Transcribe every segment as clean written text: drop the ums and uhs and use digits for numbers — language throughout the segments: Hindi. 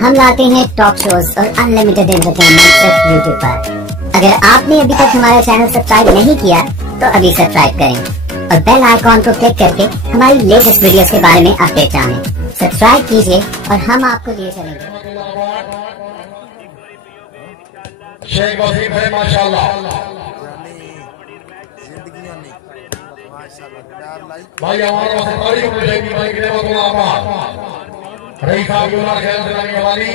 हम लाते हैं टॉक शोज और अनलिमिटेड एंटरटेनमेंट सिर्फ यूट्यूब पर। अगर आपने अभी तक हमारा चैनल सब्सक्राइब नहीं किया तो अभी सब्सक्राइब करें और बेल आइकॉन को क्लिक करके हमारी लेटेस्ट वीडियोस के बारे में अपडेट जानें। सब्सक्राइब कीजिए और हम आपको लिए चलेंगे। शेख वसीम है माशाल्लाह। भाई हमारे पास तारीख में शेख भाई की नेमत को आभार रही साहब की उम्र ख्याल दिलाने वाली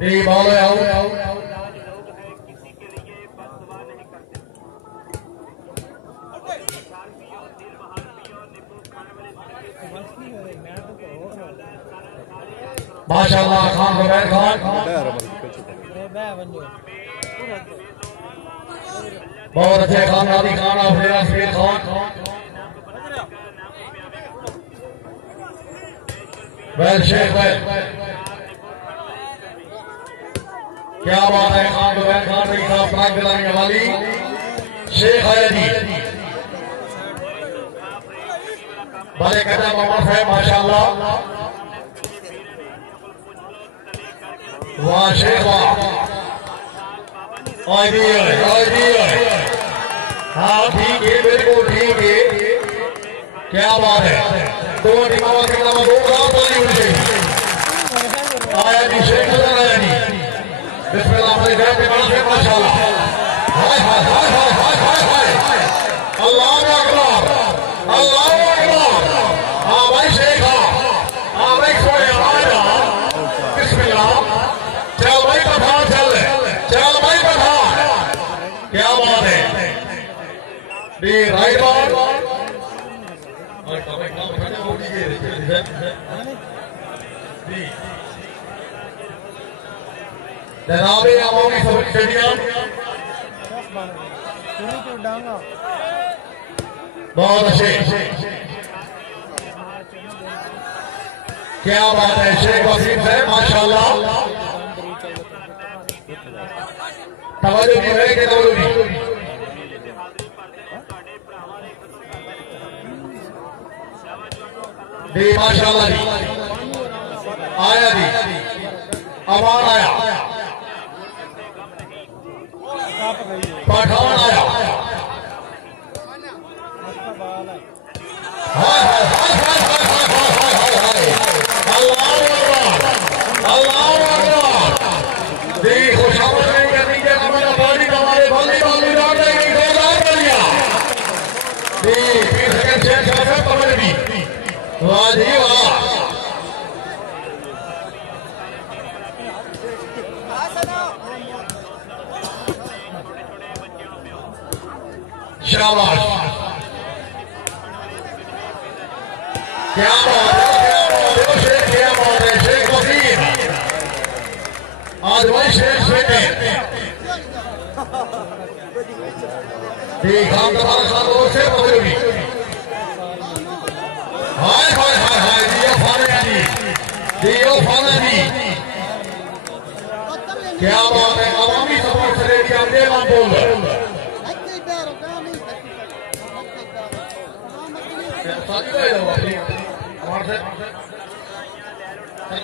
नहीं बोलो आओ माशाल्लाह खान ज़बीर खान बहुत अच्छे खान नादी खान और ज़बीर खान वेल शेख वेल क्या बात है। खान ज़बीर खान रही साहब प्राग दिलाने वाली शेख अली बड़े कदम उमर है माशाल्लाह। वाह शेख वाह हाँ ठीक है बिल्कुल ठीक है। क्या बात है। दो टीमों के नाम दो रात वाली होनी चाहिए। आया जी शेख नजर आया जी बिस्मिल्लाह अपने घर के बड़ा से माशाल्लाह। हाय हाय हाय हाय हाय हाय हाय अल्लाह अकबर अल्लाह अकबर। हाँ भाई शेख हाँ भाई सोए आया बिस्मिल्लाह चल भाई पठान चल भाई पठान। क्या बात है। राइट बात जनाबे अवामी स्टेडियम बहुत अच्छे। क्या बात है। शेख वसीम है माशाल्लाह। तवज्जो भी है कि तवज्जो भी जी माशाल्लाह जी आया जी अमान आया पठान आया हाय हाय हाय हाय हाय हाय हाय अल्लाह अकबर अल्लाह अकबर। जी खुशाब नहीं करनी के हमारा पानी हमारे बाली बाली डाल देंगे दो लाख बलिया जी 20 सेकंड शेख साहब पकड़ भी वाह जी वाह। शाबाश क्या बात है शेख क्या बात है। शेख वसीम आज वही शेख बेटे खान दोबारा खान से पकड़ी हाय हाय हाय हाय दियो फाना जी क्या बात है। अवामी सपोर्ट स्टेडियम देवा बोल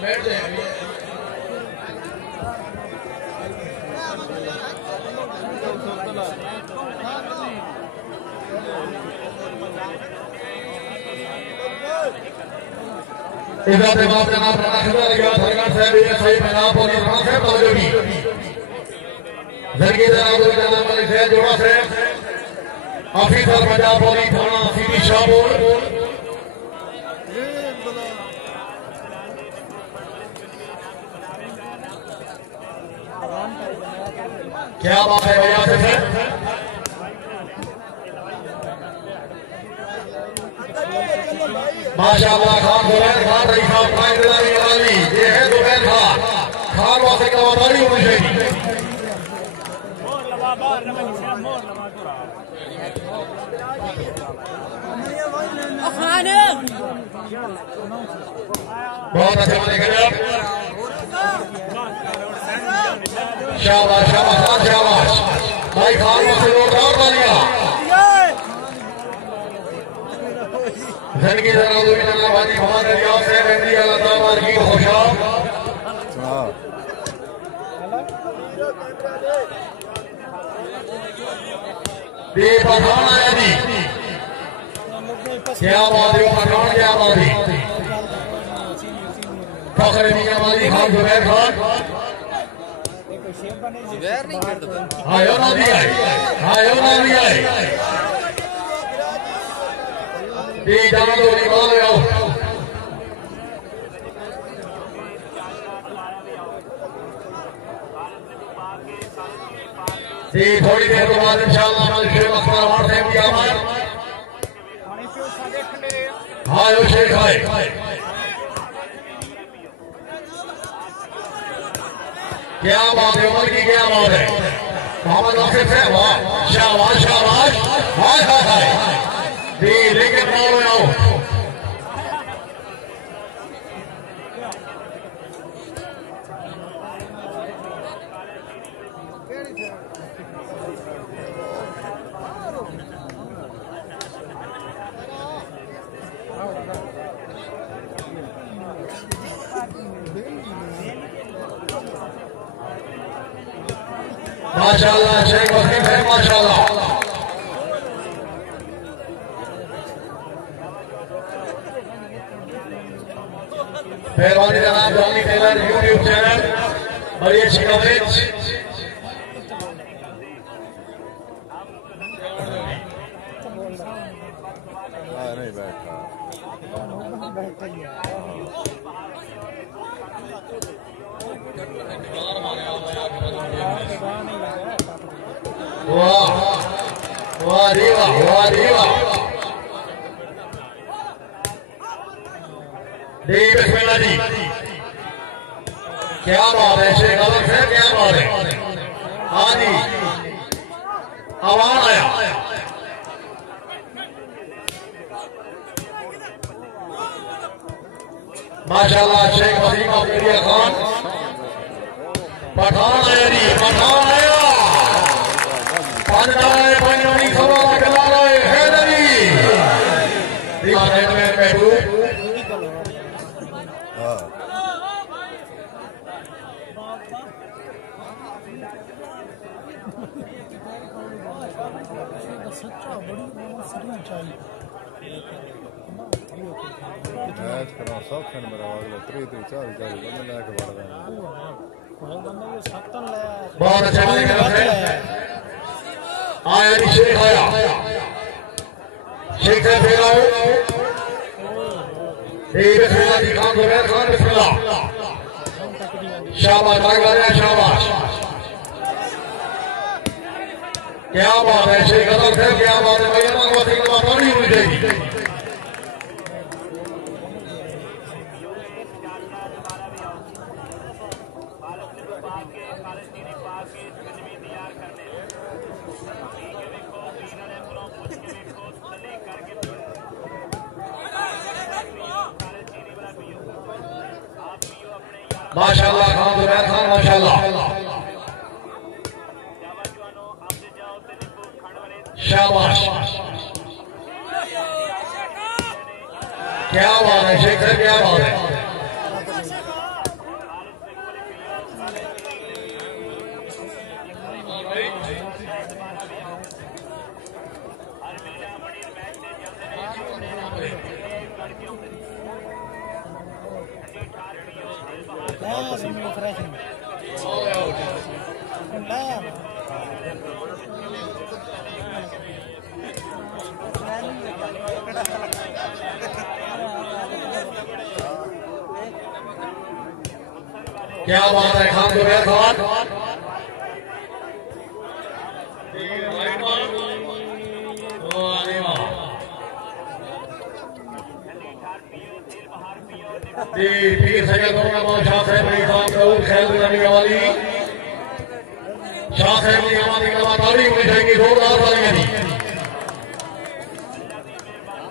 बैठ जाए इधर बात जनाब राणा खिदर गया सरकार साहब ये सही पैनाब और राणा साहब तवज्जो भी जरगी जनाब जनाब वाले से जोड़ा से ऑफिसर पंजाब वाली थाना सीधी शाहपुर क्या बात है भैया से माशाल्लाह। खान ज़बीर खान रही साहब प्राइज दिलाने वाली ये है ज़बीर खान वासे का वादारी होनी चाहिए। बहुत अच्छे बने गजब शाबाश शाबाश शाबाश भाई खानों से जोरदार तालियां जिनकी जरा दूरी नवाजी हमारे रियाज से रहती है अल्लाह ताला की खुशाब ये पठान आया जी क्या बात है पठान क्या बात है फखर मियां वाली खान जुबैर खान आयो ना भी आए ये जाना तो निकाल आओ ये थोड़ी देर के बाद इंशाअल्लाह हमारे शेख अख्तर अवार्ड साहब की आवाज आयो शेख आए क्या बात है उमर की क्या बात है मोहम्मद आसिफ है वाह शाबाश शाबाश हाय हाय हाय जी लेके आओ माशाअल्लाह शेख वसीम है माशाअल्लाह पहलवानी का नाम जॉनी टेलर यूट्यूब चैनल बड़ी अच्छी कवरेज नहीं बैठा वाह वाह देवा बिस्मिल्लाह जी क्या बात है शेख अलग है क्या बात है हाँ जी आवाज आया माशाअल्लाह शेख वसीम खान पठान आया जी पठान आया पंजाबी खबर चला रहे हैदरी दीवार में बैठू बहुत अच्छा आया जी शेख आया शेख से फिर आओ बिस्मिल्लाह जी खान जुबैर खान बिस्मिल्लाह शाबाश भाई वाले शाबाश क्या बात है शेख अलग है क्या बात है भैया नहीं होनी चाहिए माशाअल्लाह खान जुबैर खान माशाअल्लाह शाबाश क्या बात है शेख है क्या बात है क्या बात है खान जुबैर खान पीर सैयद शाह साहब वाली शाह साहब की आवाज़ की तारीफ होनी चाहिए जोरदार तालियां दी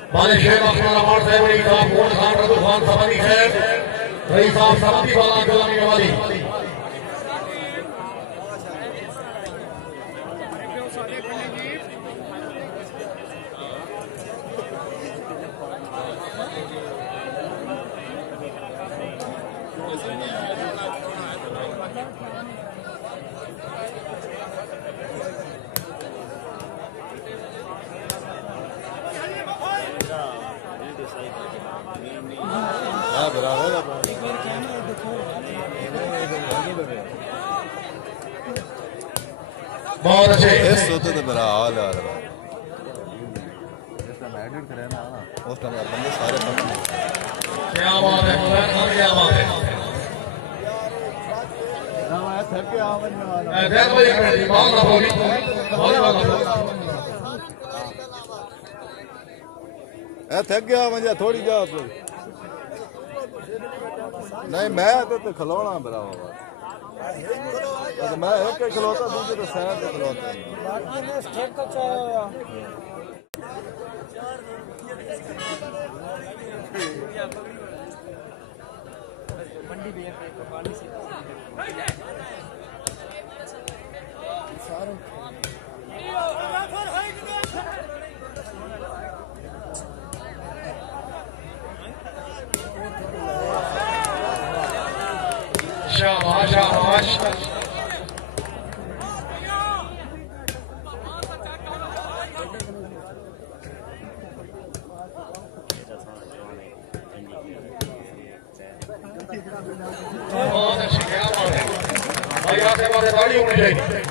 मालिक शेख अख्तर अमर साहब रही साहब कोट खान रतू खान सबनी खैर रही साहब सबनी बाला गुलामी वाली बहुत अच्छे इस होते तो मेरा हाल है एडिट करे ना उस टाइम बंदे सारे क्या बात है क्या बात है थक के आवन वाला देख भाई एक मिनट बात ना बोली थक गया मुझे थोड़ी जा नहीं मैं तो खिलौना बराबर तो मैं एक खिलौता दूसरे तो सैर के खिलौते शाबाश शाबाश बहुत अच्छी क्या बात है भाई यहाँ से बातें ताड़ी होनी चाहिए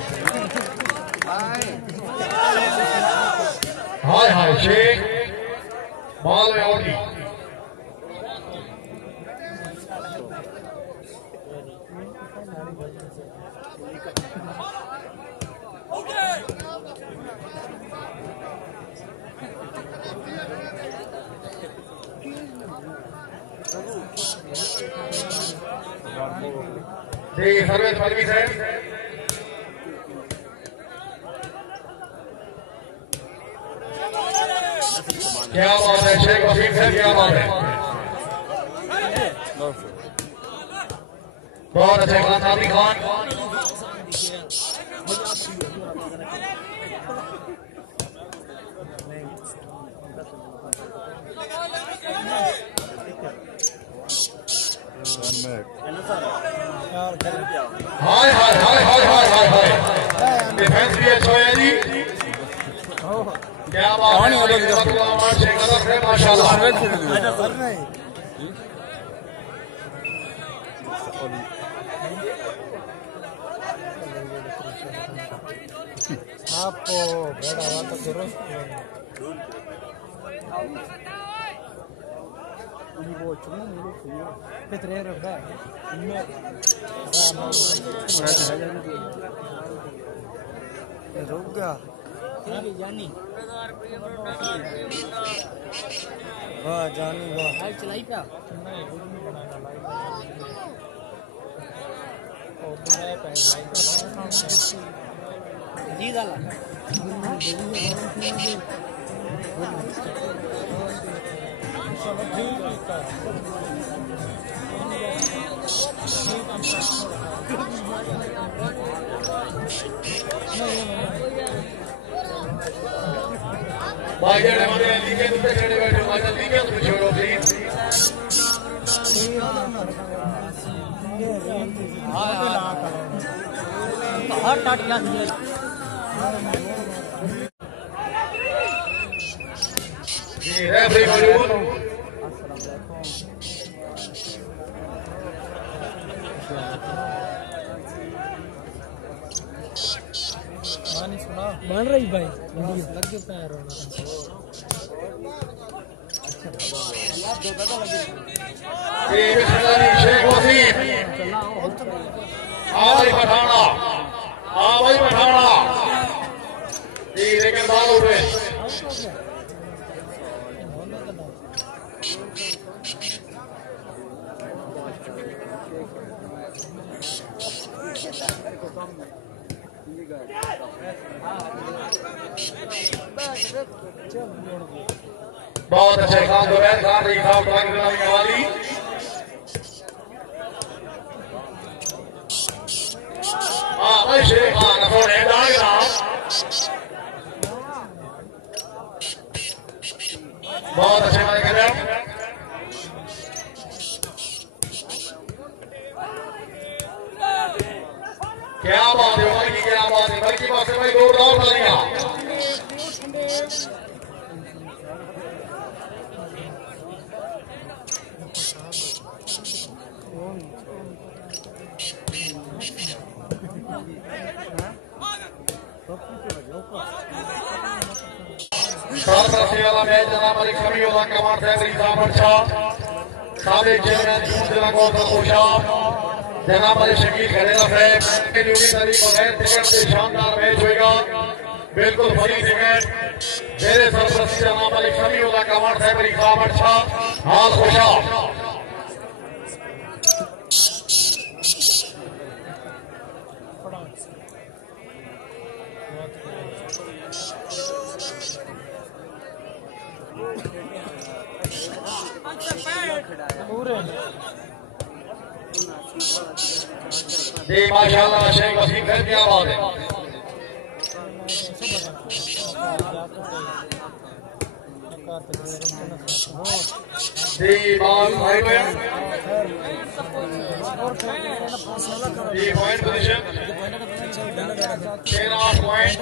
हाय हाय शेख बाल में और सर्विस सर्विस है क्या बात है शेख वसीम है क्या बात है बहुत अच्छे खान सादी खान हाय हाय हाय हाय हाय हाय हाय डिफेंस भी अच्छा है जी क्या बात है माशाल्लाह आपको बड़ा बात करो वो चुनो मुझे कितने रखा है रुक गया जानी वाह जानी वाह चलाई क्या जी गाला भाई जड़े मने लीके पे चढ़े बैठे माता लीके पे छोड़ो प्लीज हर टाट क्लास जी रेफरी मौजूद बन रही भाई लग के पैर शेख वसीम भाई पठाना भाई पठाना जी लेकिन बाल उठ रहे बहुत अच्छे खान जुबैर खान रही खान करने वाली भाई शेख खान थोड़े दागना बहुत अच्छे माने कर रहे क्या बात है भाई की क्या बात है बल्कि पास भाई जोरदार तालियां सरफराजी वाला मैच जनाब अली कमी वाला कमाल से अली साहब अच्छा साबिक चेयरमैन जिला कोर्ट खुशाब जनाब अली शकील खरेदा साहब न्यूज़ तारीख बगैर टिकट से शानदार मैच होगा बिल्कुल फ्री टिकट मेरे सरफराजी जनाब अली कमी वाला कमाल से अली साहब अच्छा हाल खुशाब जी माशाल्लाह शेख वसीम फिर क्या बात है जी बाल भाई जी पॉइंट पोजीशन 13 पॉइंट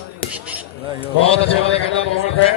बहुत अच्छे वाले करना मोहम्मद है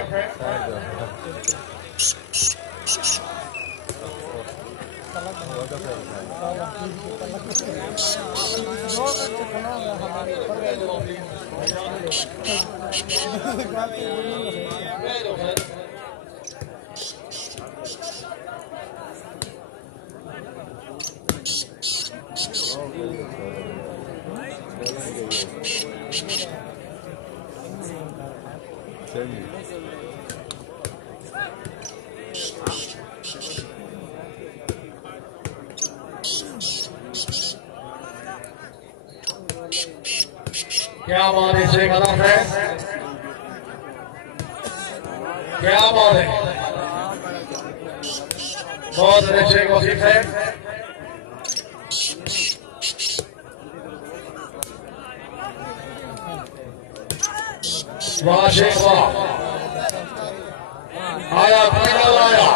क्या बात है शेख अदम है क्या बात है बहुत अच्छे शेख वसीम है वाह शेख वाह आया फाइनल आया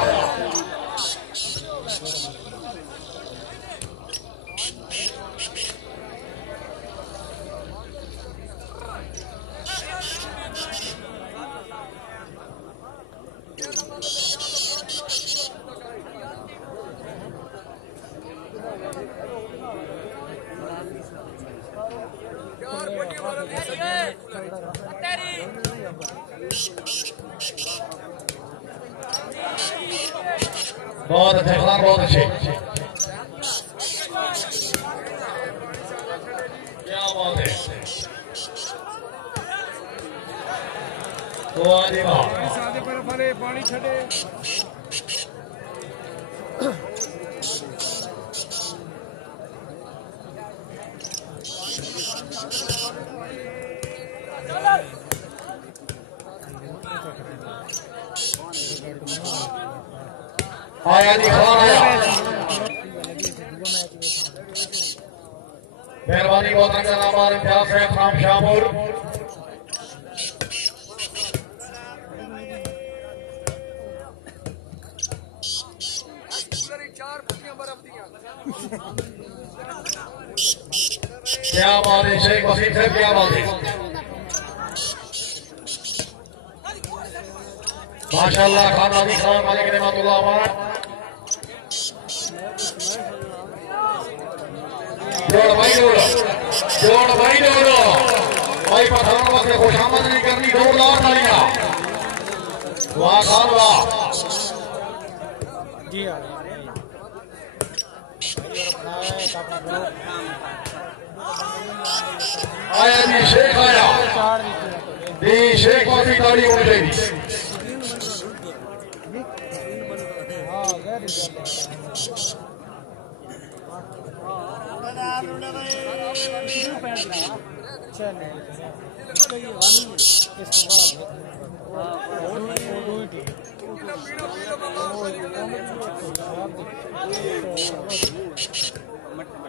बहुत अच्छे खान बहुत अच्छे क्या बात है पानी छड़े आया जी खान आया मेहरबानी बहुत अच्छा नाम आ इम्तियाज है खान शाहपुर क्या बात है शेख वसीम साहब, क्या बात है माशाअल्लाह। खाना भी खान मालिक रहमतुल्लाह अलैह। जोड़ भाई जोड़ भाई पठान वक्त खुशामद नहीं करनी, जोरदार तालियां। वाह खान वाह। आया जी शेख आया जी, शेख वासी ताली होनी चाहिए।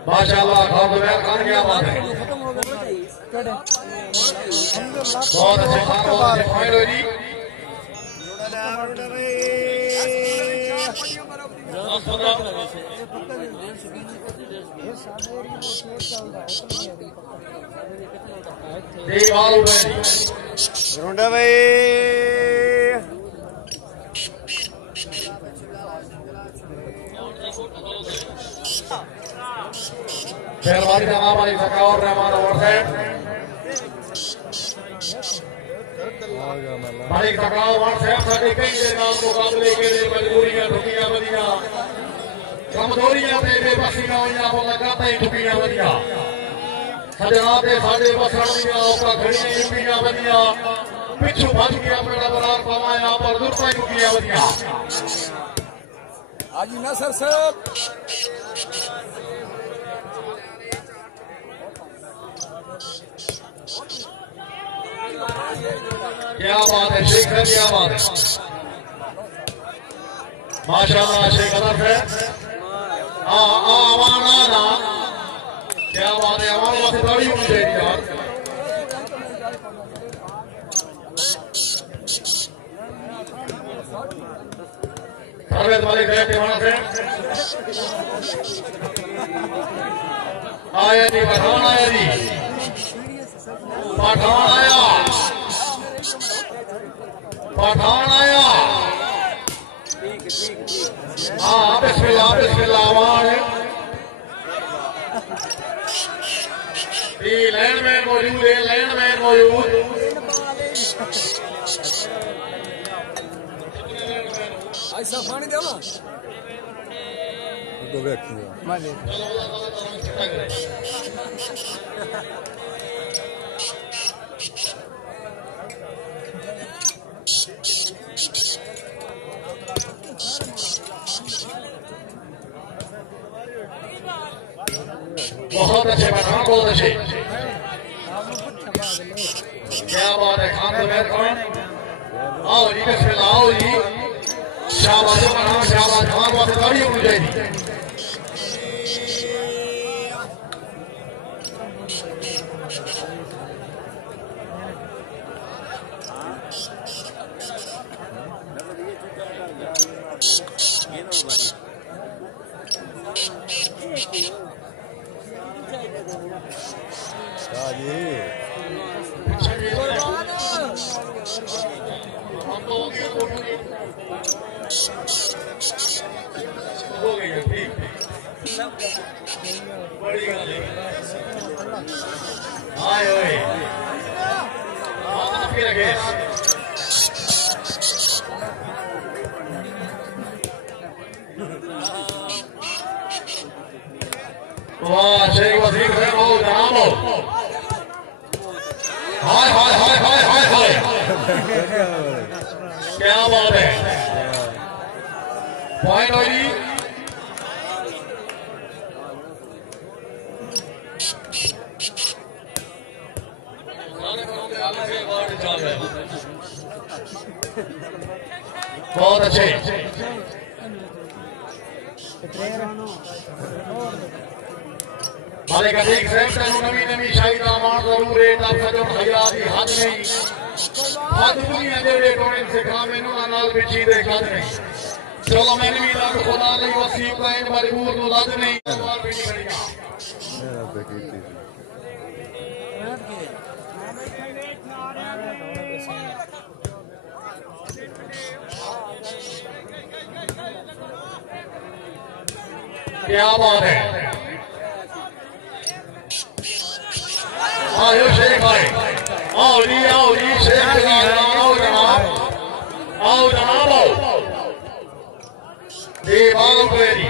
माशाअल्लाह खान जुबैर खान, क्या बात है, बहुत अच्छे खान, बहुत अच्छे पॉइंट हुई जी। रुंडा भाई शहरवाली जनाब अली सकाउर रहमान ओवर से मालिक सकाउर वन से साढ़े कई के नाम मुकाबले के लिए मजबूरियां ठुकियां बदियां कमजोरियां ते बेबसीयां होइयां वो लगाता ही ठुकियां बदियां सजनाब दे साढ़े बसण दियां औका घड़ियां ठुकियां बदियां पिछू भज के अपना बरार पवाया पर दुर्पा ठुकियां बदियां। हाजी नसर साहब क्या बात है शेख है, क्या बात है माशाअल्लाह शेख अदर है। आवाना क्या बात है, आवाम वास्ते ताड़ी होनी चाहिए यार। परवेज मालिक है टिवाना से आया जी, पठान आया जी, पठान आया, पठान आया। हाँ बिस्मिल्लाह बिस्मिल्लाह आवाज लैंडमैन मौजूद है, लैंडमैन मौजूद। ऐसा पानी देवा तो व्यक्ति बहुत अच्छे पठान, बहुत अच्छे, क्या बात है खान जुबैर खान। आओ जी बिस्मिल्लाह, आओ जी, शाबाश पठान शाबाश, खान वास्ते ताड़ी होनी चाहिए। वाह शेख वसीम है, बहुत जनाब, हाय हाय हाय हाय हाय हाय, क्या बात है, पॉइंट हो जी। बहुत अच्छे मालिक अजीक सेंटर नवी नवी शाही का मान जरूर है, तब सजन खैरात की हद नहीं, हद दुनिया दे टोने से काम इन्हों नाल बिछी दे कद नहीं। चलो मैंने भी लग खुदा नहीं वसीम का इन मजबूर तो लद नहीं। क्या बात है आयो शेख आए आओ जी शेख आओ जनाब आओ जी बाल जी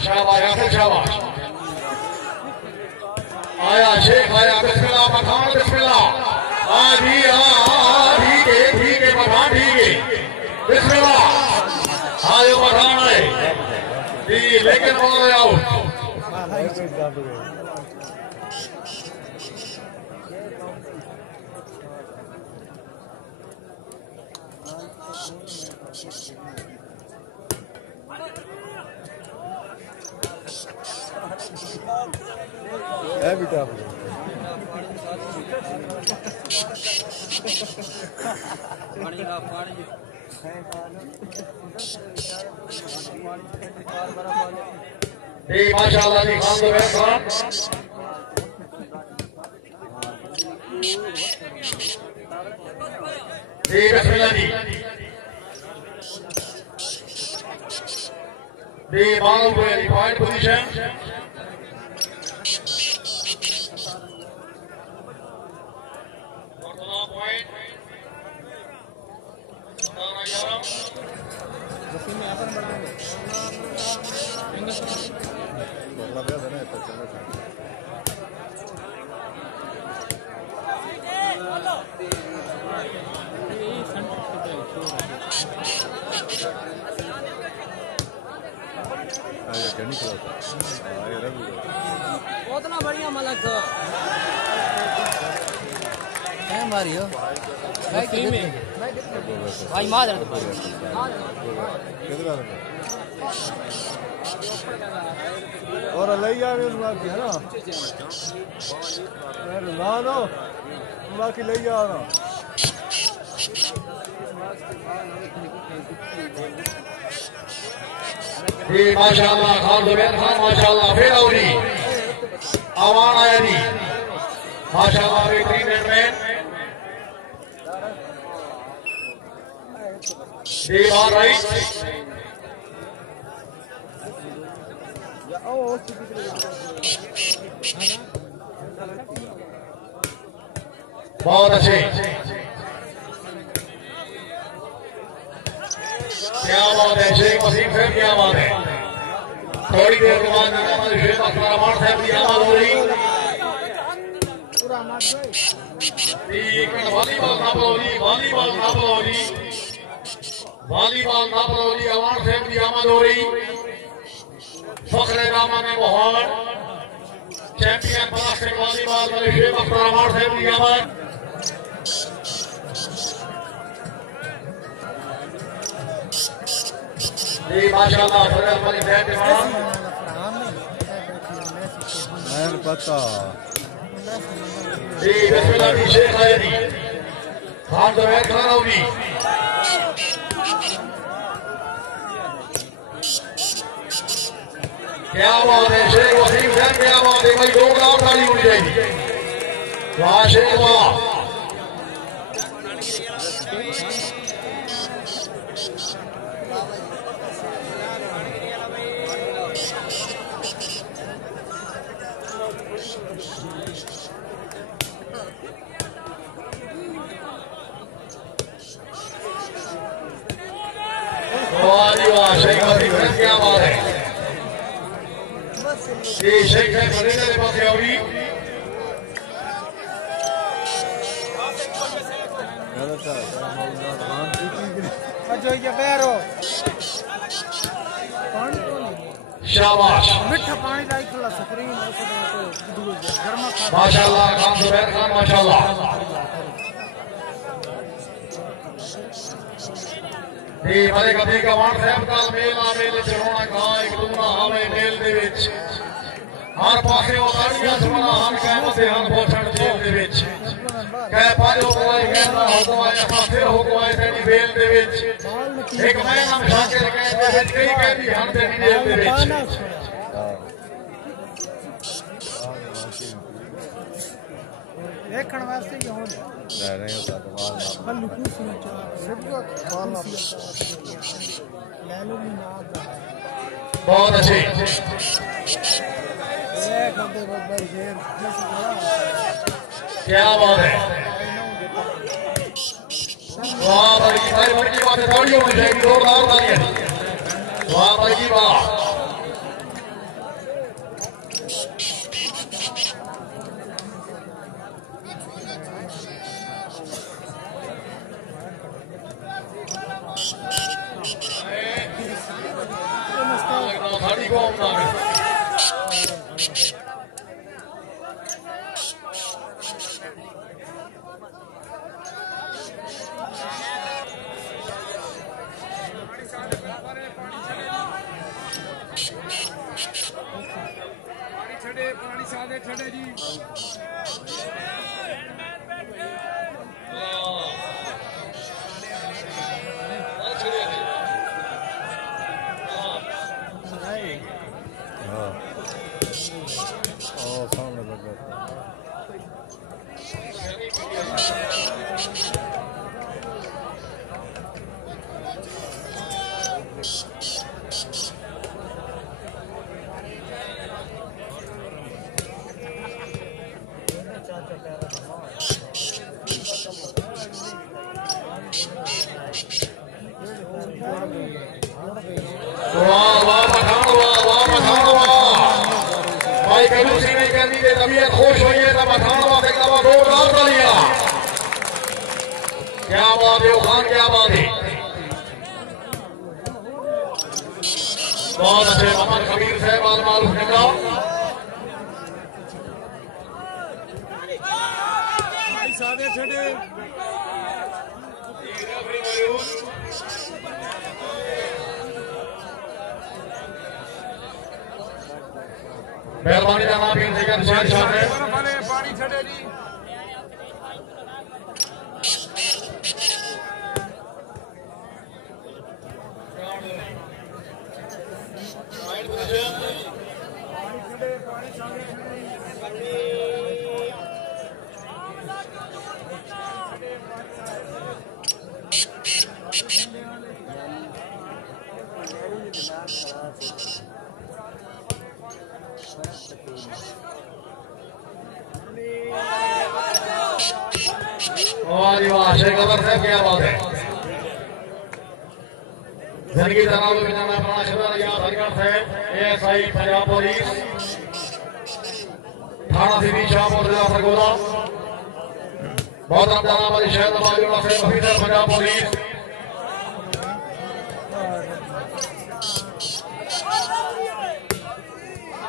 शाबाश शाबाश आया शेख आया बिस्मिल्लाह पठान बिस्मिल्लाह ठीक है पठान ठीक है बिस्मिल्लाह आयो पठान आए जी लेकिन बोल आओ बेटा माशाअल्लाह जी खान दो खान जी बिस्मिल्लाह जी बाल पॉइंट पोजीशन वसीम यहाँ पर बढ़ाएंगे उतना बढ़िया मलक मारी हो भाई मार और लैया में बाकी है ना नो बाकी लैया ना जी माशाअल्लाह खान जुबैर खान माशाअल्लाह फिर औरी आवान आया जी माशाअल्लाह बेहतरीन बैट्समैन जी बाल राइट बहुत अच्छे क्या बात है शेख वसीम साहब क्या बात है थोड़ी देर के बाद शेख अख्तर साहब की आवाज हो रही वॉलीबॉल ना पलोली अवान साहब की आमद हो रही फख्र दामन मोहन चैंपियन प्लास्टिक वॉलीबॉल वाले शेख अख्तर साहब की आमद जी माशाअल्लाह फजल वाली बैट मैं पता जी बिस्मिल्लाह जी शेख आया जी खान जुबैर खान होगी क्या बात है शेख वसीम साहब क्या बात है भाई 2 ग्राम ताली होनी चाहिए वाह शेख वाह शेख वसीम साहब क्या बात है जी शेख साहब मदीना के पास होगी शाबाश मिठा पानी लाई थोड़ा स्क्रीन माशाअल्लाह खान जुबैर खान माशाअल्लाह जी मले कभी का वाण साहब का मेल आ मेल च होना कहा एक दूना हमें मेल दे विच हर पासे वो ताड़ियां सुना हर कहमत हन पहुंचण जेल दे विच कह पाजो हुकुम है कहना हुकुम है असा फिर हुकुम है तेरी बेल दे विच एक महीना शाकिर कह दे विच कई कहदी हन तेरी जेल दे विच देखण वास्ते ही होने नहीं होता कमाल ना बल्लू कुर्सी में सब को बाल ले लो ना बहुत अच्छे क्या बात है वाह भाई भाई की बात है तालियों में जाएगी जोरदार तालियां वाह भाई की वाह क्या बात है खान क्या बात है बहुत अच्छे मोहम्मद कबीर साहब आल मारूफ निकला सादे छड़े मेहरबानी जनाब इंतजार शाह है पानी छड़े जी क्या बात है जिंदगी जनाब पुराना खबर याद हरकत है एएसआई पंजाब पुलिस थाना सिटी शाहपुर जिला सरगोदा बहुत जनाब अली शहर नवाजुल्लाह से ऑफिसर पंजाब पुलिस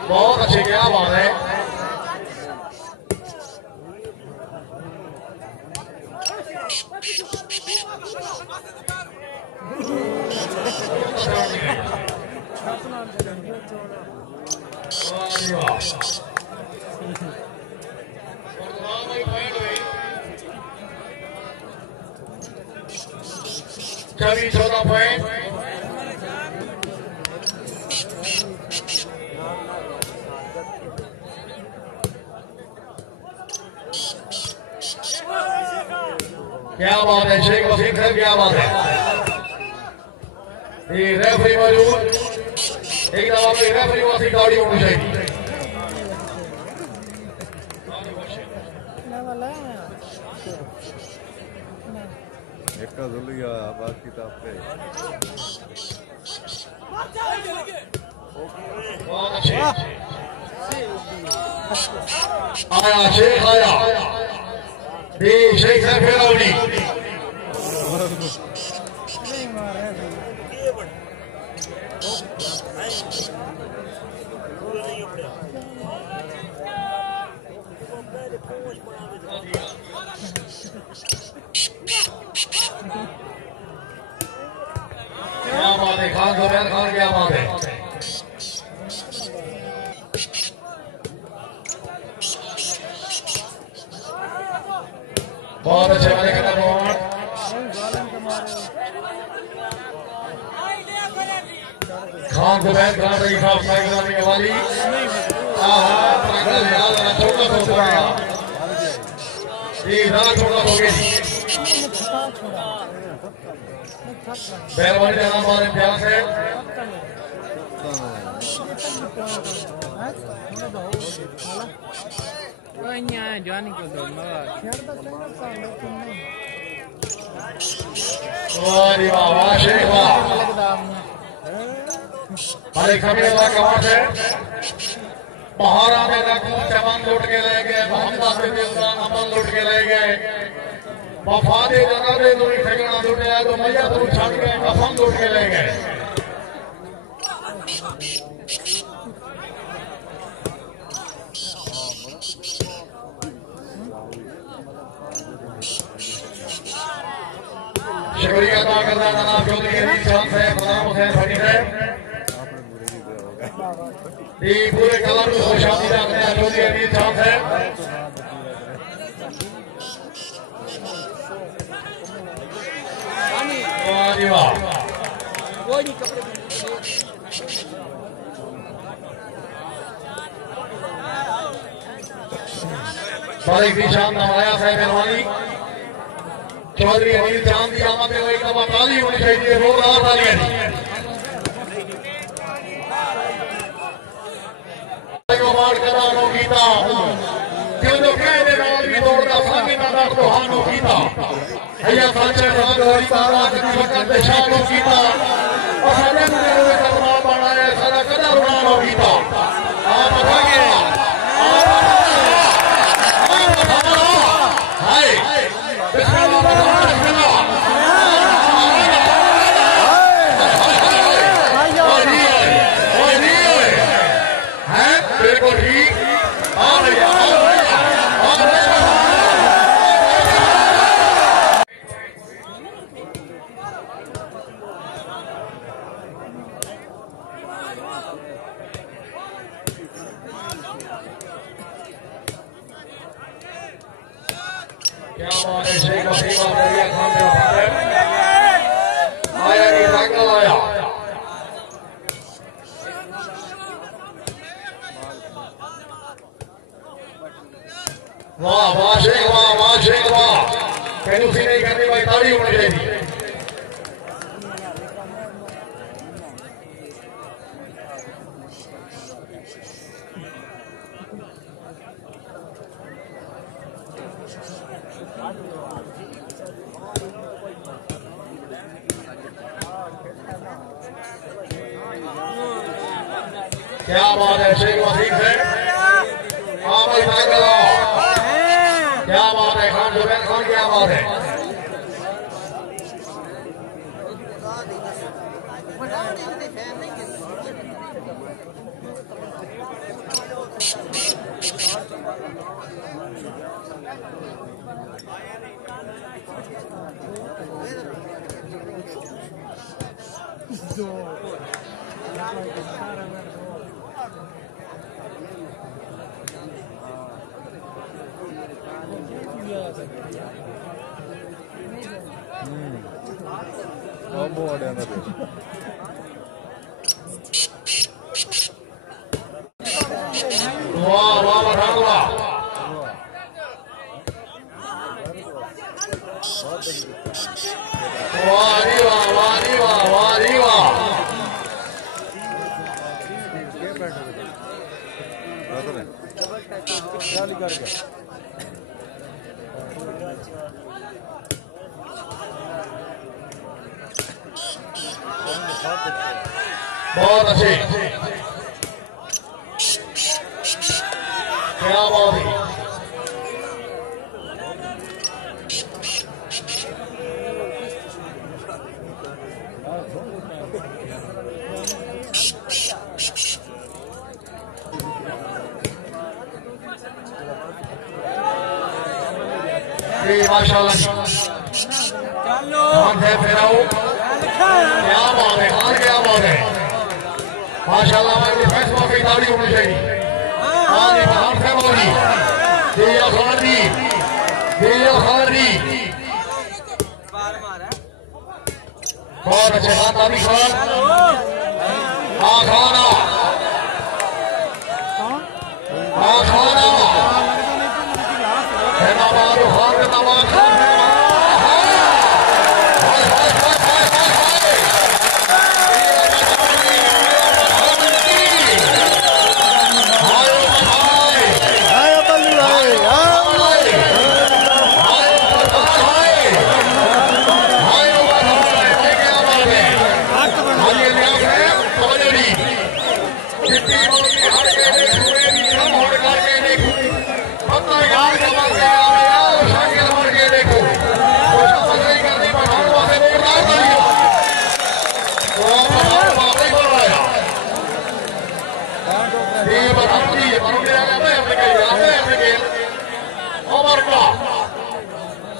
बहुत अच्छे क्या बात है चौबीस 14 पॉइंट क्या बात है शेख वसीम साहब क्या बात है ये रेफरी मौजूद एक दफा में रेफरी वासी गाड़ी होनी चाहिए एक का जुलिया आबाद किताब पे बहुत अच्छे आया शेख आया शेख साहब फिर आवड़ी क्या बात है खान जुबैर खान क्या बात है खान जुबैर खान रही साहब साइकिल के वाली छोटा हो गया जी, ज़रा छोटा हो गया बैरवानी का नाम और इम्तियाज है। वाह शेख वाह, अरे कभी कमाल है। महाराजा का चमन लुट के ले गए, मोहम्मद से दिल का अमन लुट के ले गए, वफादे जनाबे दूरी ठिकाना लुटे तो मैया तू छाड़ के कफन लुट के ले गए। शुक्रिया अदा करना जनाब चौधरी अमीर खान साहब, गुलाम हुसैन भट्टी साहब जी, पूरे कलर में खुशाब रखते हैं चौधरी अमीर खान साहब। तारीख की शाम नवाया साहब मेहरबानी चौधरी अमीर खान की आमद में एक दफा ताली होनी चाहिए, वो तालियां कीता क्यों जो कहने नाल भी दौड़ता सामी नादा तोहानो कीता हैया सांचे साध होई तारा की वक्त दे शानो कीता और सारे ने कदमा बनाया सारा कदर उड़ानो कीता आप बताइए हाय बिल्कुल ठीक क्या बात है। शेख वसीम दरिया खान से आया कि साइकिल आया वाह वाह शेख वाह वाह शेख वाह, कैलूसी नहीं करनी भाई, ताड़ी होनी चाहिए। क्या बात है शेख वसीम से, हाँ भाई साइकिल आओ, क्या बात है खान जुबैर खान, क्या बात है। वाह वाह वाह वाह, वाह वाह वाह वाह, बहुत अच्छे, क्या बात है। माशाल्लाह खान है फेराओ, क्या बात है खान, क्या बात है माशाल्लाह, हमारे फैसलों की ताड़ी होनी चाहिए। हाँ जी खान से बोली दिया खानी, दिया खानी, बहुत अच्छे खान तारीख खान। खाना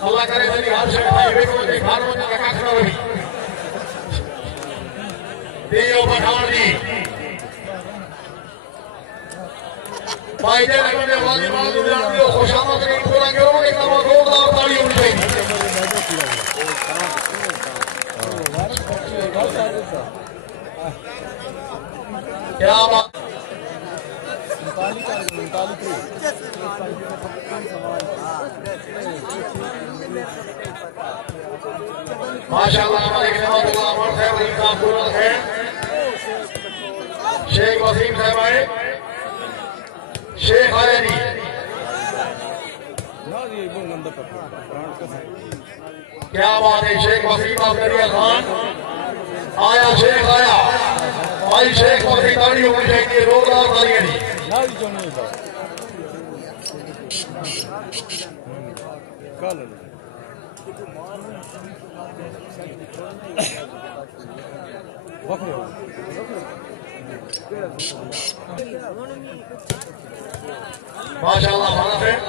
अल्लाह करे तेरी हर शय भाई बेको दे घर में लगा खड़ा रही दियो पठान दी भाई दे लगने वाली बात दियो खुशाब के पूरा करो एक नंबर जोरदार ताली होनी चाहिए क्या बात माशाअल्लाह हमारे खिदमतुल्लाह अमर साहब अली साहब पूरा है शेख वसीम साहब आए शेख आया नहीं क्या बात है शेख वसीम अफजलिया खान आया शेख आया भाई शेख वसीम ताली होनी चाहिए जोरदार तालियां नहीं माशाअल्लाह हमारा फ्रेंड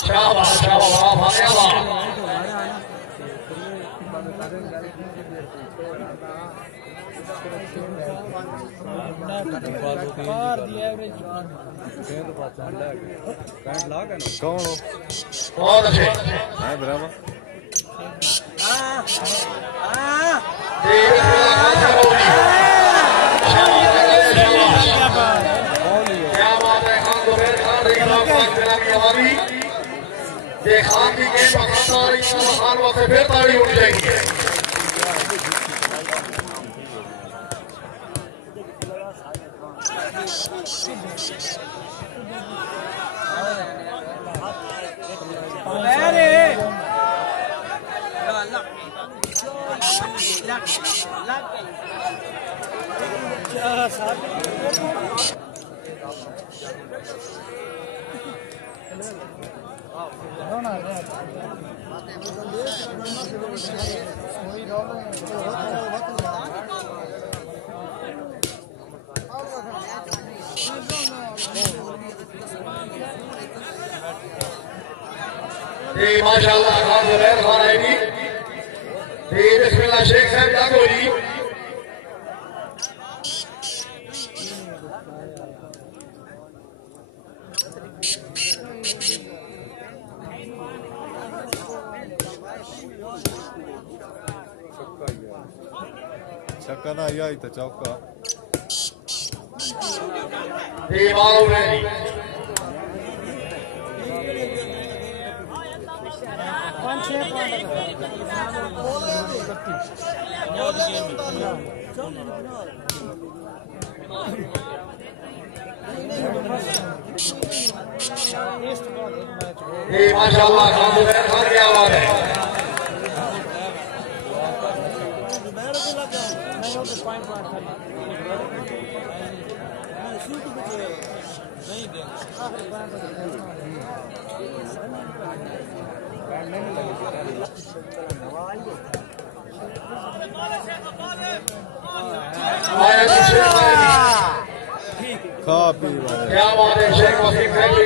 शाबाश शाबाश कौन हो बहुत अच्छे है बराबर क्या बात है खान जुबैर खान अवामी खान की गेंद खान वक्त फिर ताड़ी होनी चाहिए माशाअल्लाह खान जुबैर खान आएगी बिस्मिल्लाह शेख साहब का गोली छक्का ना आया तो चौका मालूम नहीं माशाअल्लाह खान जुबैर खान की आवाज है क्या बात है शेख वसीम साहब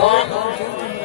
खान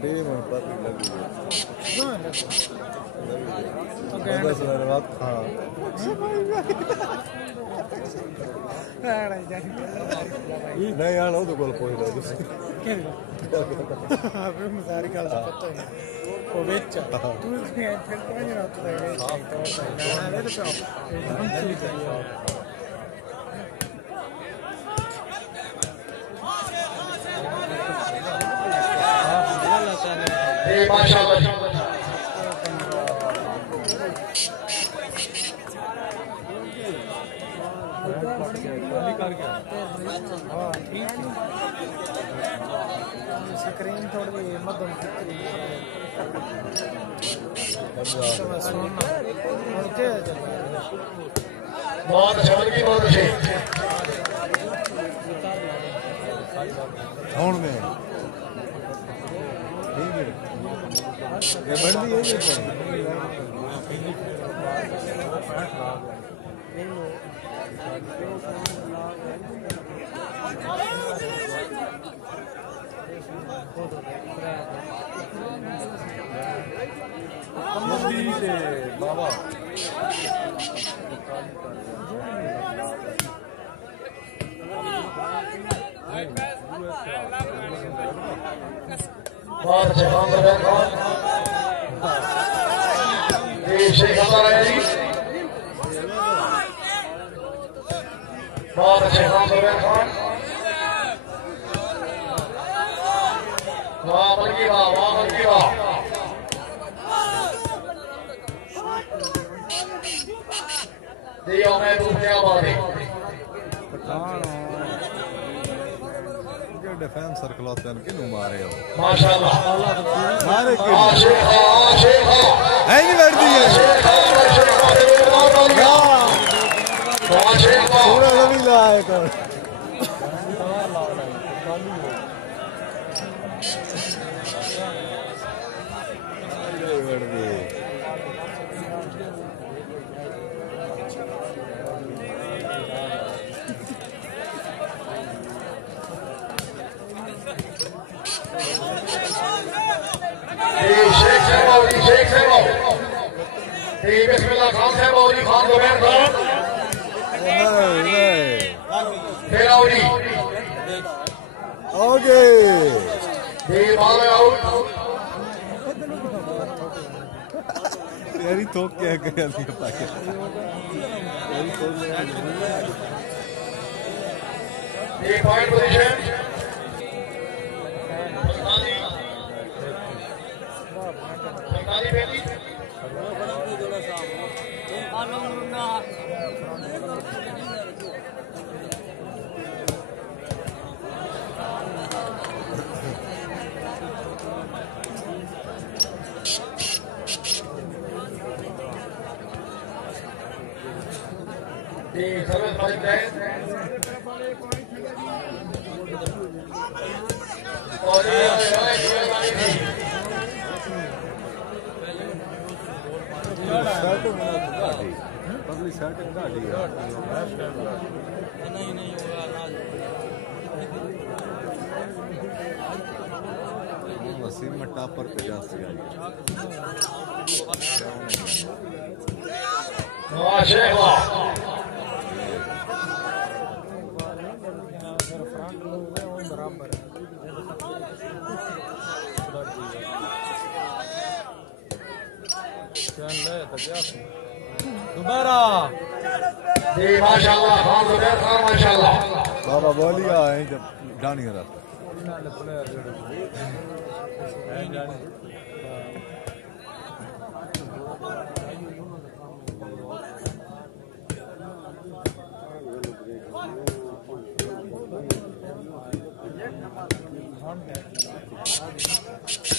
टीम पता लगी बस बात हाँ नहीं यार वो तो गोल कोई नहीं सारी गल पता है वो बेच तू फिर कोई नहीं होता है माशाअल्लाह स्क्रीन थोड़ी मध्यम बहुत अच्छा बहुत अच्छे कौन में ये बढ़ती है बाबा बहुत अच्छे काम कर रहे हैं शेख हमारा है जी बहुत अच्छे काम कर रहे हैं वाह बल्कि वाह वाह बल्कि वाह दिया मैं तू क्या बात है डिफेंस सर्कल किनू मारे हो माशाअल्लाह मारे शेख है नहीं बैठती है पूरा जमीन लाए कर बिस्मिल्लाह खान साहब औरी खान जुबैर खान फिर औरी ओके ये बॉल आउट यारी तो क्या कर रही है ताकि ये पॉइंट पोजीशन सर्विस पॉइंट है और ये पब्लिक सेटिंग गाड़ी है नहीं होगा वसीम में टॉपर पे जाती आई माशाअल्लाह बराबर दोबारा जी माशाअल्लाह खान जुबैर खान माशाअल्लाह बाबा बोलिया है जब डानी रहा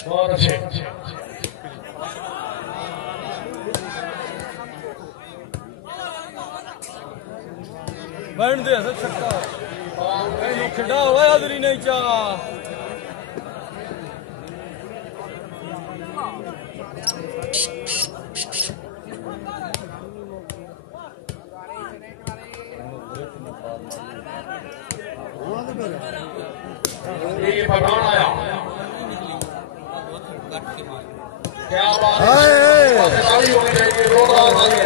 बहुत अच्छे बैठ दे छक्का खड़ा हुआ हाजरी नहीं चाह ये पठान आया क्या बात है ताली होनी चाहिए जोरदार ताली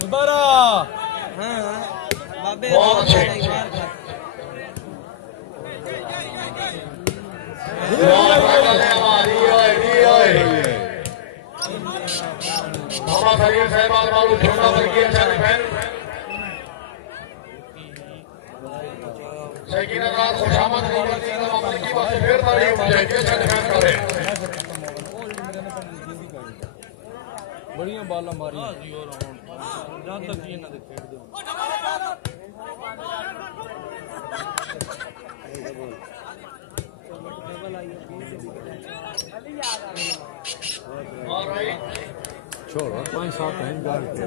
दोबारा बहुत अच्छे बाबा सलीम साहब बाबू छोटा वर्गीय चैन फैन सकीना रात खुशामद की गलती का मामले की बात फिर तारीफ चाहिए चैन फैन करे बढ़िया बाला मारी जहां तक ये ना देखे छोड़ो 5-7 हैं गाड़ के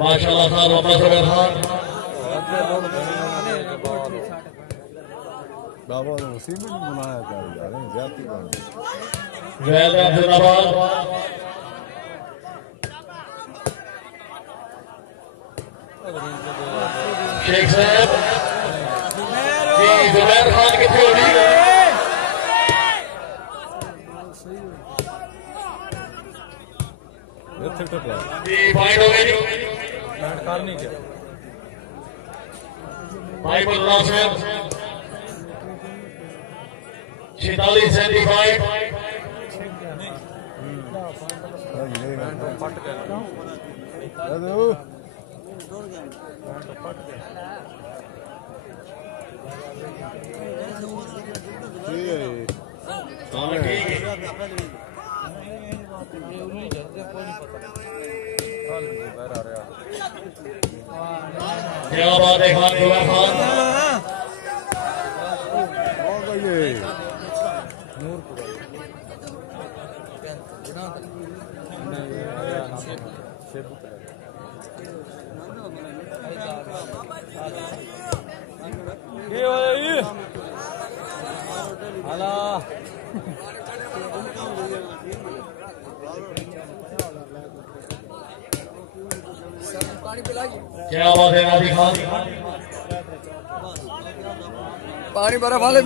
माशाल्लाह खान वापस हो गया खान बाबा ने वसीम ने बुलाया कर यार ज्यादा बन जयराम जिंदाबाद शेख साहब जी जुबैर खान कितनी होनी जी पॉइंट हो गई करनी क्या भाई बल्ला साहब 46-75 पट गया क्या बात है खान जुबैर खान क्या बात है नादी खान पानी बर्फ वाले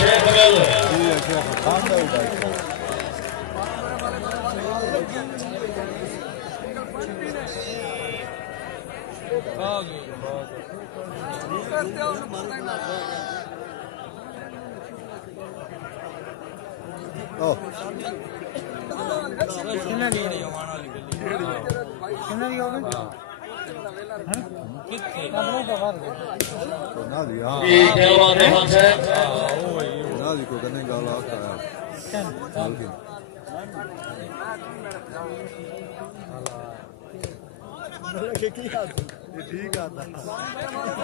शेख बगल क्या बात है खान साहब नादी को करने का लाता है ठीक आता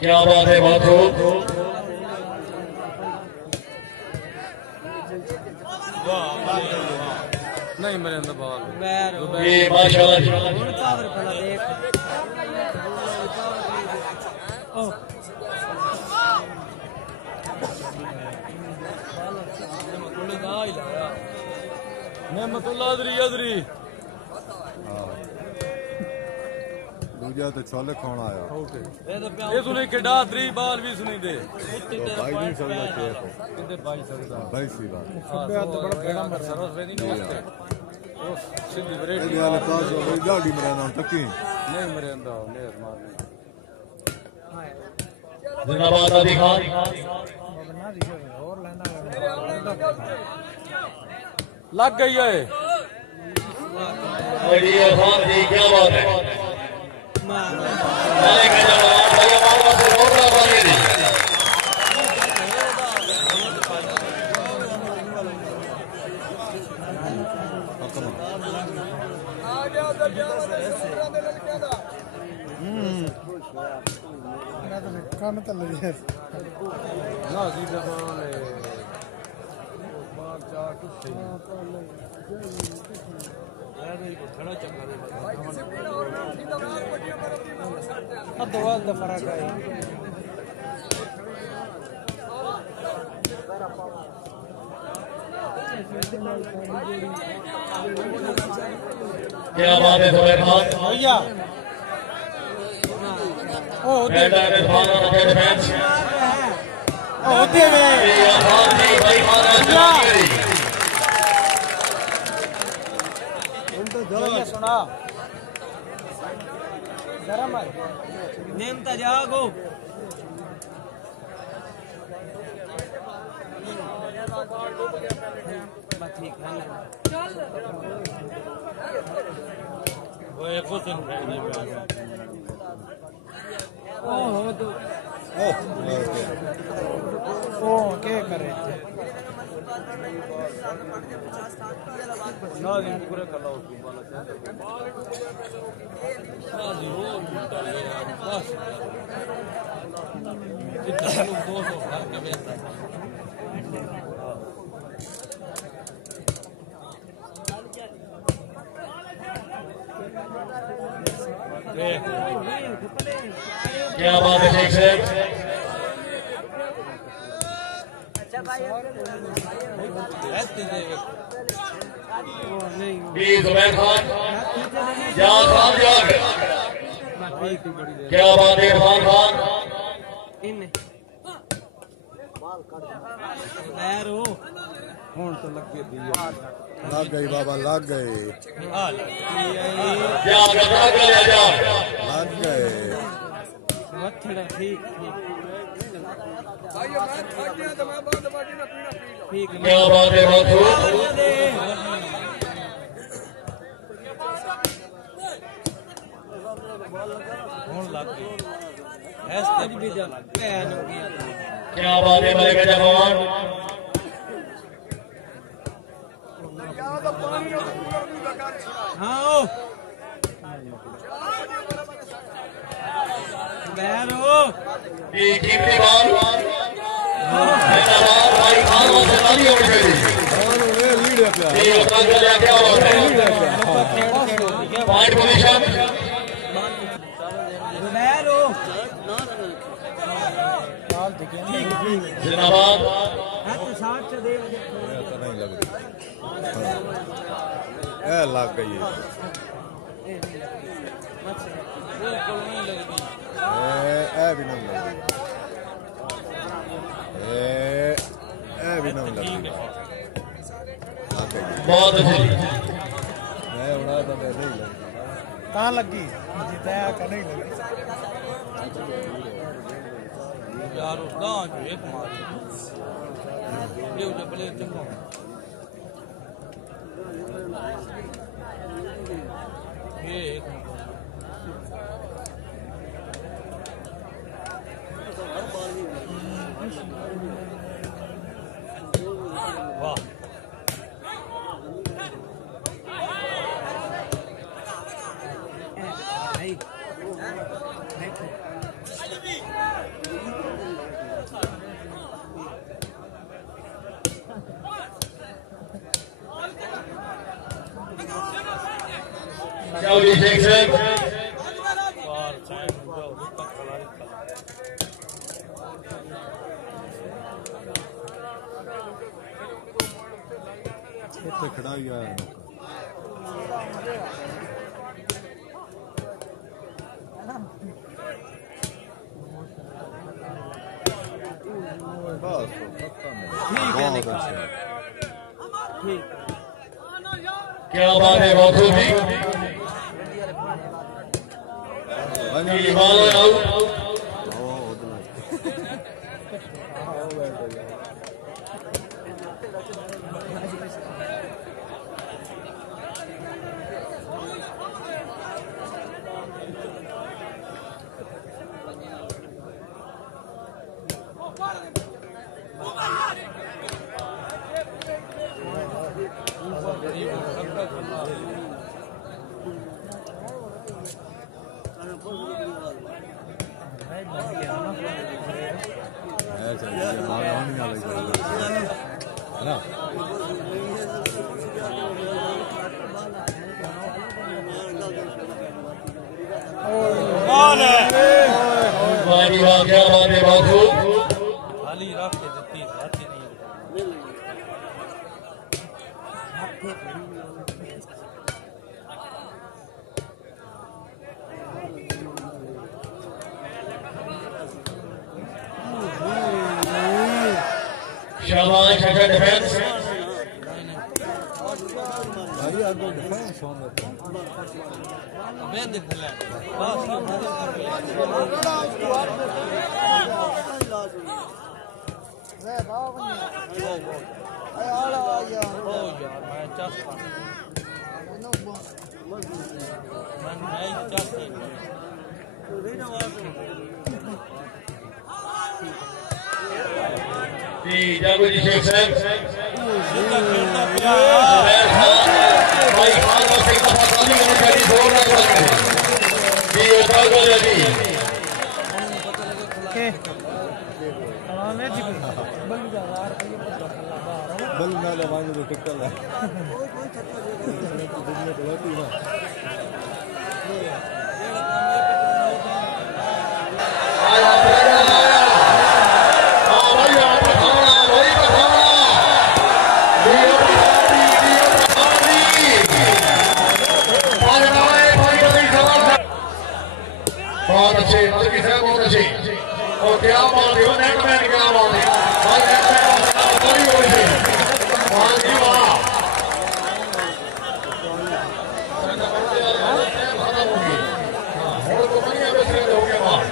क्या बात है बाथो नहीं मेरे अंदर बॉल ये माशाल्लाह नेमतुल्लाह अदरी अदरी दूजा तो छोले खाना आया ये सुनी किडा अदरी बाल भी सुनी दे तो भाई नहीं सकता किते भाई सकदा भाई सी बात बड़ा बेड़ा मर सरस वे नहीं ये वाले पास हो गई गाड़ी मेरा नाम तकी नहीं मरेंदा मेहर मार जिंदाबाद आदि खान लग गई है खान जी क्या बात है मालिक का जवाब भैया मामा से बहुत बड़ा पानी दी काम तो लगे ना सीधा बोले बाग जा कुछ खड़ा चक्कर अब दो फर्क है क्या बात है जुबैर खान भैया होते सुना गरम है नेमता जागो ठीक है वो एक दिन ओ क्या करे ना दिन पूरे कर लो बस इतना लोग 200 घर के बेचता क्या बात है शेख साहब जुबैर खान जहाँ खान जाग क्या बात है इरफान खान तो लग गई बाबा लग गए क्या गदा गया जा लग गए क्या बात है मधुर क्या बात है मलिक जवान हाँ कीमती बाल भाई खान से ताली हो गई ये उतना गया क्या बात है पॉइंट पोजीशन जिंदाबाद लग गई भी नहीं लगी बहुत अच्छी मैं उड़ा था मैं नहीं लगी कहाँ लगी जिताया का नहीं लगी यार उसका एक मार ये उधर प्लेयर चंगा ये एक वाह जाओ जी शेख साहब खड़ा हुआ है क्या बात है बाबू जी ये बाल आओ क्या बात है बाबू खाली रख के देती बात ही नहीं शाबाश अच्छा डिफेंस भाई आगे डिफेंस होना मैं देख ले बस जागो जी शेख साहब बल ना लवांगे तो टिकल है बहुत अच्छे मलकी साहब बहुत अच्छे और क्या बात है नेटमैन क्या बात है भाई नेटमैन बड़ी हो रही है वाह जी वाह और तो बढ़िया बेहतर हो गया वाह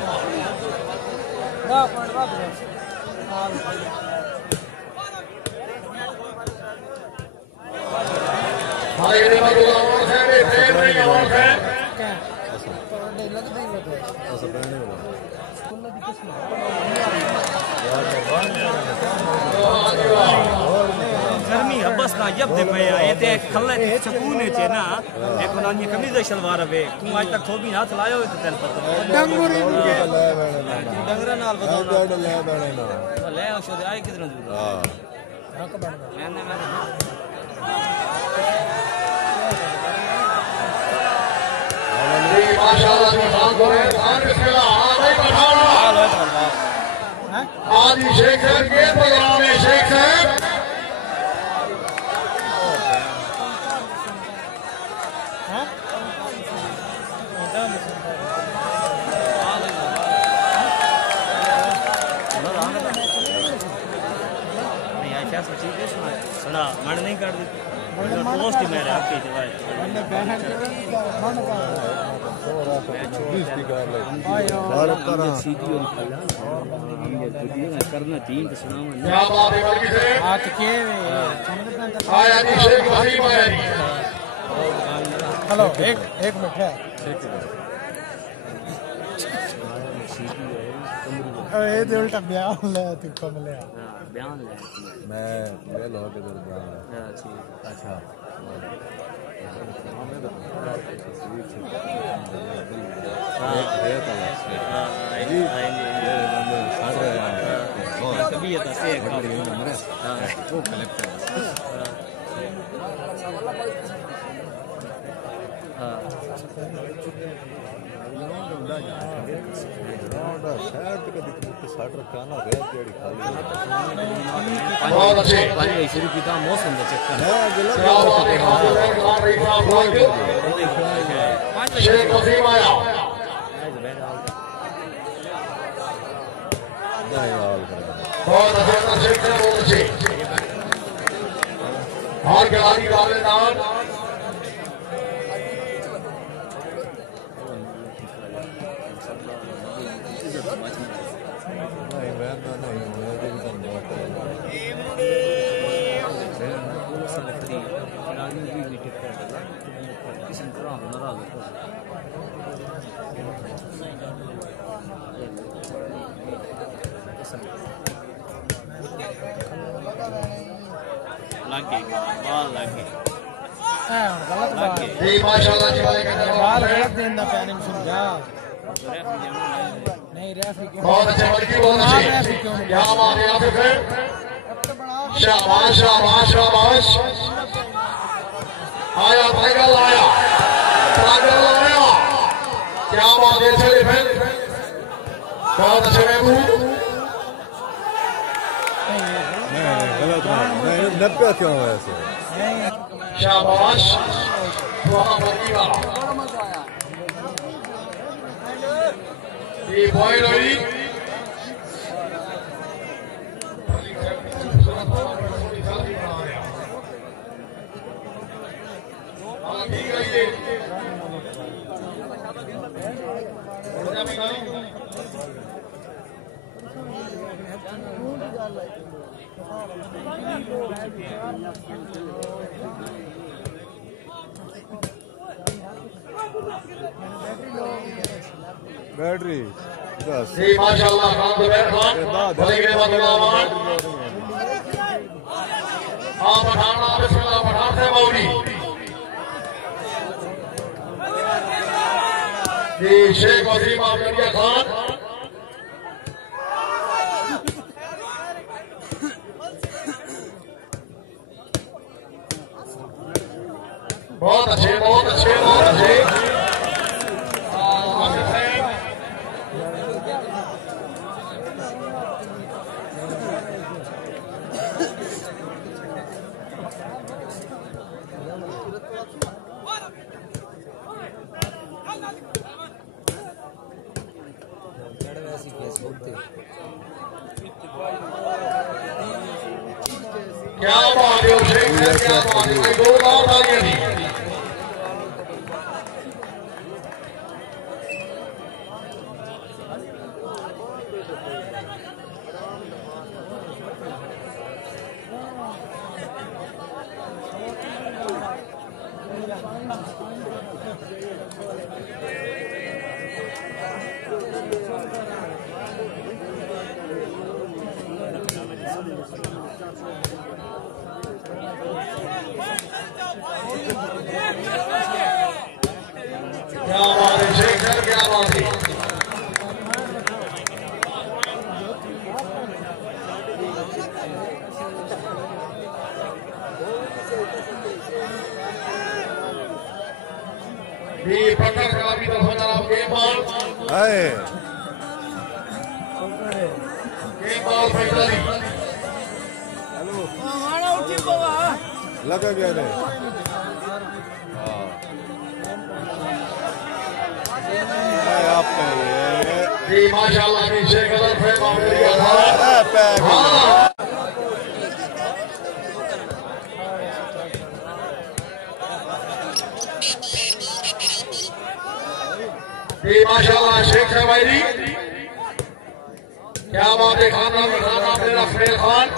भाई ये बात और है प्रेम नहीं और है गर्मी हबस ना जब दे पे ये ते खल्ले सुकून है ना एक उन्होंने कमीज शलवार वे तू आज तक थोबी हाथ लायो तो तेल पता डंगरी डंगरा नाल बता ले ओ शो आए किधर दूर हां हक बन माशाल्लाह निशान को है खान बिस्मिल्लाह हां भाई पठाना आज शेख साहब के प्रोग्राम में शेख साहब सुना मन नहीं कर दी दोस्त ही मेरे आपके जवाब करना तीन तो सुना हेलो एक मिनट है ये तो उल्टा बयान ले तुमको मिले बयान ले मैं लो के दर बयान अच्छा कभी ये तसे वो कलेक्टर बहुत अच्छे शुरू किया मौसम का चक्कर शेख वसीम आया बहुत अच्छे शेख से बहुत अच्छे और खिलाड़ी दावेदार माशाल्लाह जी वाले का बाल गलत देना पैन में समझा नहीं रेफरी क्यों बहुत अच्छे बल्कि बहुत अच्छे क्या बात है यहाँ पे फिर शाबाश शाबाश शाबाश आया टाइगर लाया क्या बात है चले फिर बहुत अच्छे महबूब गलत नहीं 90 क्यों हुआ ऐसे शाबाश वहाँ बल्कि ये बॉय रही बैटरी बस माशाल्लाह खान जुबैर खान भलेगे बदलावान हाँ पठाना बिस्मिल्लाह पठान से मौली जी शेख वसीम आफरिया खान बहुत अच्छे बहुत अच्छे बहुत अच्छे क्या बात है शेख है क्या बात है दो बार आ गया थी क्या बात है शेख है क्या बात है ये भक्कर का भी तो होना आपके बाल आए के बाल फैसली हमारा उठी बाबा लगा गया ने आप जी माशाल्लाह की शेख गलत है मामलिया था जी माशाल्लाह शेख है भाई जी क्या बात है खाना मेरा फेल खान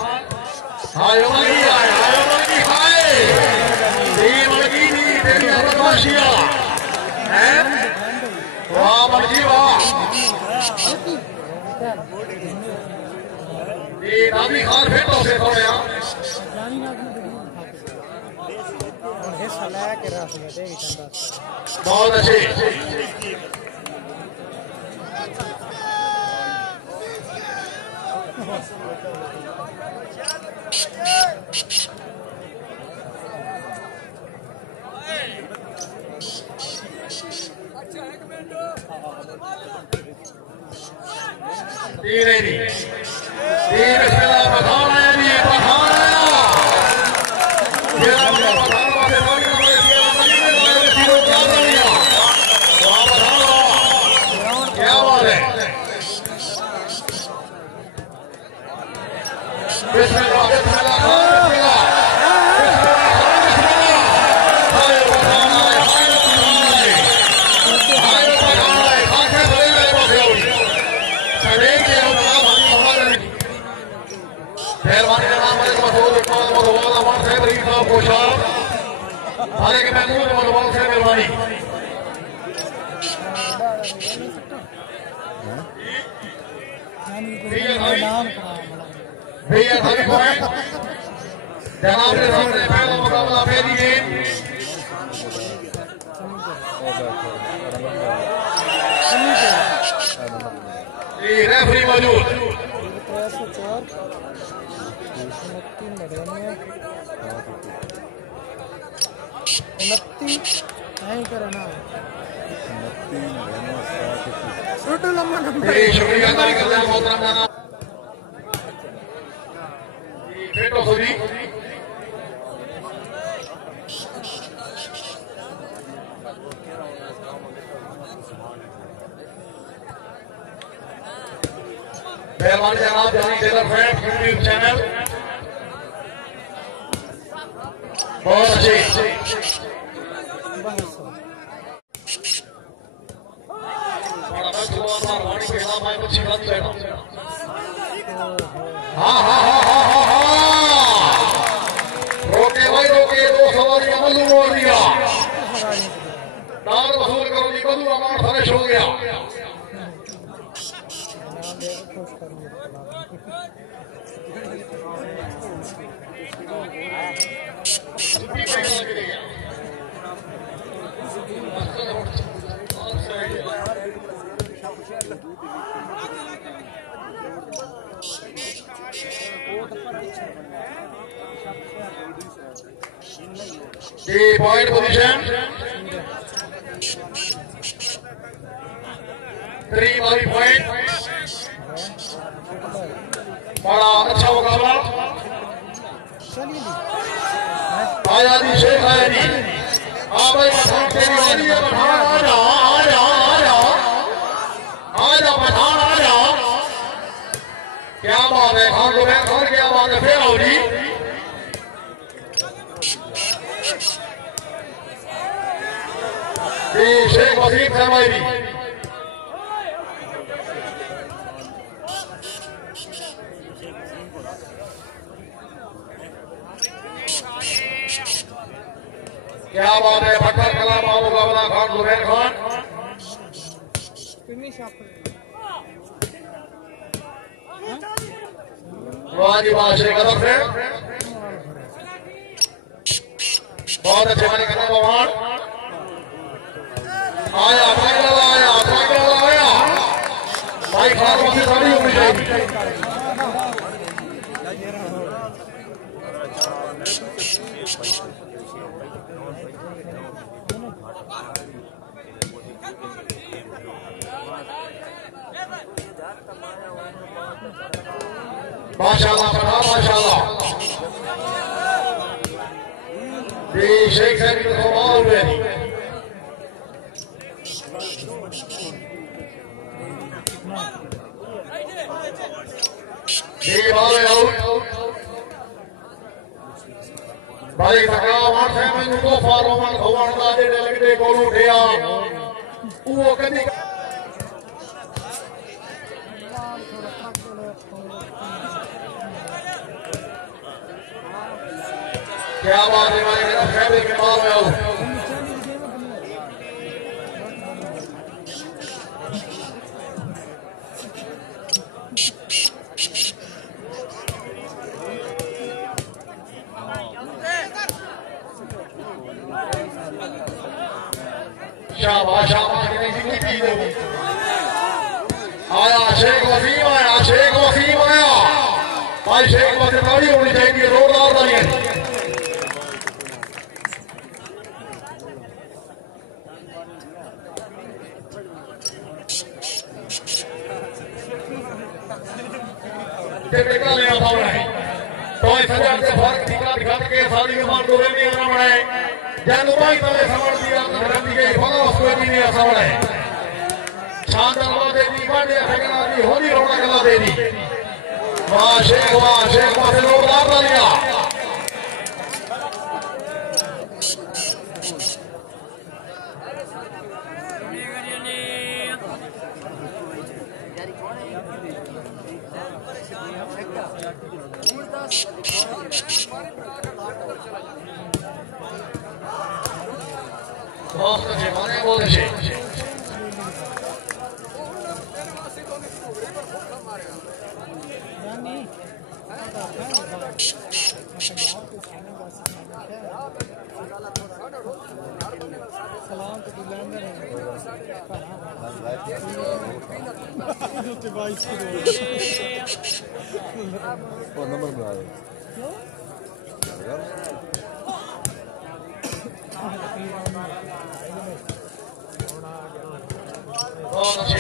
हाय मर्जी तेरी बदमाशिया है वाह मर्जी वाह ये नामी खान फिर तो से थोड़े बहुत अच्छे पठान आया जी पठान आया क्या बात है हारे के महमूद मनोबल से मेहरबानी भैया भाई पॉइंट जनाब के सामने पहला मुकाबला पहली गेम रेफरी मौजूद शुक्रिया मोहतरम जनाब फेटो खुदी मेहरबानी जनाब जानी टेलर फैन यूट्यूब चैनल बहुत अच्छे हाँ हाँ हाँ हाँ हाँ हाँ रोके भाई रोके दो सवारियां मल्लू मोड़ दिया दाम वसूल करो जी मल्लू अमाउंट फरेश हो गया The point position 3 by point बड़ा अच्छा मुकाबला आया जी शेख आया जी हाँ भाई पठान तेरी वाली है पठान आ जा आ जा आ जा आ जा पठान आ जा क्या बात है खान को मैं खान क्या बात है फिर आओ जी शेख वसीम फरमाई भी क्या बात है भक्कर कला मुकाबला खान जुबैर खान वाजी बादशाह की तरफ से बहुत अच्छे माने करना भगवान आया आया भाई खान वसी सारी होनी चाहिए माशाल्लाह पठान माशाल्लाह जी शेख साहब की कमाल हुए जी बाले आउट भाई थकावट है मैंने तो फारोमन भवन का दे लगदे कोल उठिया वो कदी क्या बात है भाई मेरा फैमिली के बाल में आऊं शाबाश शाबाश की जिंदगी पी दो आया शेख वसीम आया भाई शेख वसीम ताली होनी चाहिए जोरदार तालियां लेना पावड़ा है तो सजा के फर्क दिखा के सारी मेहमान को नहीं आना पड़े जानूबाई तले समझ दिया रंदी के फला उसको भी नहीं समझ है शानदार बात है दी बाटे ठगना दी होली रोना कला दे दी वाह शेख से जोरदार तालियां बहुत अच्छे माने बहुत अच्छे नंबर बना दो बहुत अच्छे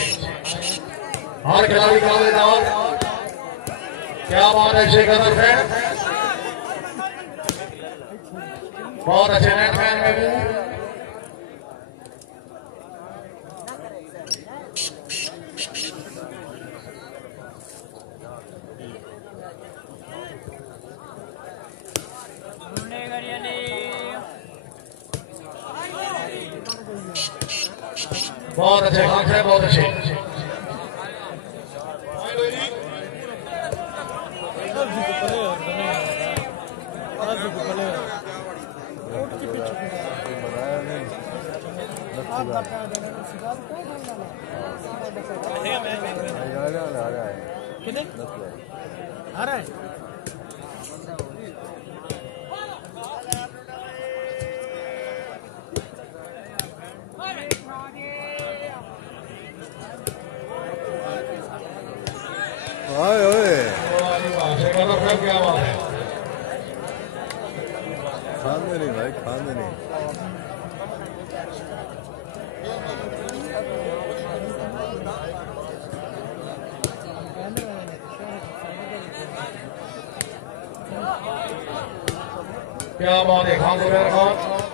हर खिलाड़ी का मैदान क्या बात है शेखर है बहुत अच्छे नेटमैन में भी बहुत अच्छे खान है बहुत अच्छे आ रहा है ओए ओए क्या बात है खाने नहीं भाई खाने नहीं क्या बात है खान जुबैर खान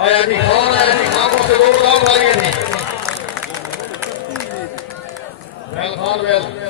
आया जी खान को से दो बदाम डालिए जी वेल खान वेल